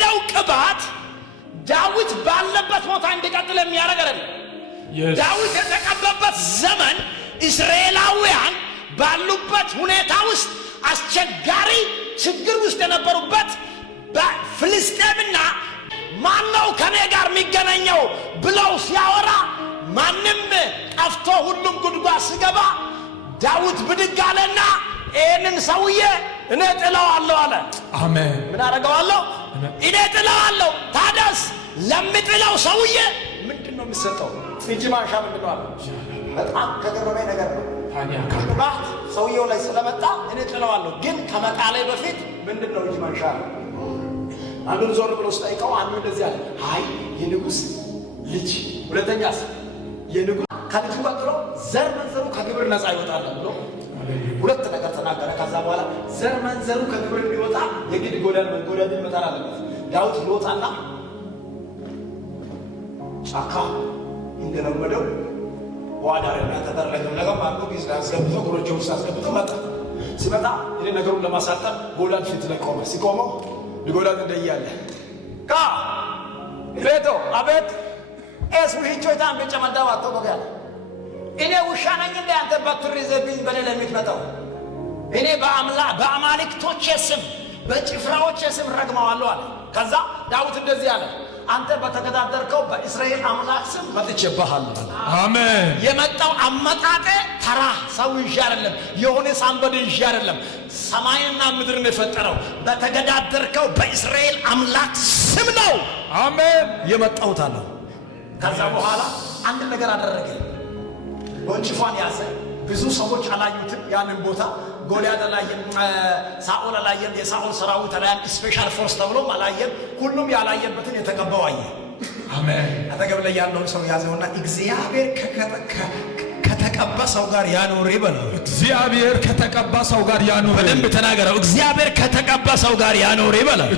የወረደው ቅባት ዳዊት ባለበት ቦታ እንዲቀጥል የሚያደርግ አይደለም። ዳዊት የተቀባበት ዘመን እስራኤላውያን ባሉበት ሁኔታ ውስጥ አስቸጋሪ ችግር ውስጥ የነበሩበት በፍልስጤምና ማነው ከኔ ጋር የሚገናኘው ብለው ሲያወራ ማንም ጠፍቶ ሁሉም ጉድጓድ ሲገባ ዳዊት ብድግ አለና ይህንን ሰውዬ እኔ ጥለዋለሁ አለ። አሜን። ምን አደርገዋለሁ? እኔ ጥለዋለሁ። ታዲያስ ለምጥለው ሰውዬ ምንድነው የሚሰጠው? እጅ ማንሻ ምንድነው አለ። በጣም ከገረመኝ ነገር ነው። ቅባት ሰውየው ላይ ስለመጣ እኔ ጥለዋለሁ፣ ግን ከመጣሌ በፊት ምንድነው እጅ ማንሻ? አንዱን ዞር ብሎ ስጠይቀው አንዱ እንደዚህ አለ፣ አይ የንጉሥ ልጅ። ሁለተኛስ የንጉሥ ከልጁ ቀጥሎ ዘር መንዘሩ ከግብር ነፃ ይወጣል ብሎ ሁለት ነገር ተናገረ። ከዛ በኋላ ዘር መንዘሩ ከግብር እንዲወጣ የግድ ጎልያድን መጣል አለበት። ዳዊት ይወጣና ጫካ እንደለመደው ዋዳርና ተደረገው ለገም አርጎ ጊዜ አስገብቶ ጎሮጆ ውስጥ አስገብቶ መጣ። ሲመጣ እኔ ነገሩን ለማሳጠር ጎልያድ ፊት ላይ ቆመ። ሲቆመው ጎልያድ እንደያለ ካ ሬቶ አቤት ኤስ ውሽቾታ አንበጨማዳው አጥቶበጋል። እኔ ውሻ ነኝ እንዴ አንተ በትር ይዘብኝ በሌላ የምትመጣው? እኔ በአማልክቶቼ ስም በጭፍራዎቼ ስም ረግመዋለሁ አለ። ከዛ ዳዊት እንደዚህ አለ፣ አንተ በተገዳደርከው በእስራኤል አምላክ ስም መጥቼብሃለሁ። አሜን። የመጣው አመጣጤ ተራ ሰው ይዤ አይደለም፣ የሆነ ሳንበድ ይዤ አይደለም። ሰማይና ምድርን የፈጠረው በተገዳደርከው በእስራኤል አምላክ ስም ነው። አሜን። የመጣሁት አለ። ከዛ በኋላ አንድ ነገር አደረገ። ወንጭፏን ያዘ። ብዙ ሰዎች አላዩትም ያንን ቦታ። ጎልያድ አላየም፣ ሳኦል አላየም፣ የሳኦል ሰራዊት አላየም፣ ስፔሻል ፎርስ ተብሎም አላየም። ሁሉም ያላየበትን የተቀባው አየ። አሜን። አጠገብ ላይ ያለውን ሰው ያዘውና እግዚአብሔር ከተቀባ ሰው ጋር ያኖር ይበለው። እግዚአብሔር ከተቀባ ሰው ጋር ያኖር። በደንብ ተናገረው። እግዚአብሔር ከተቀባ ሰው ጋር ያኖር ይበለው።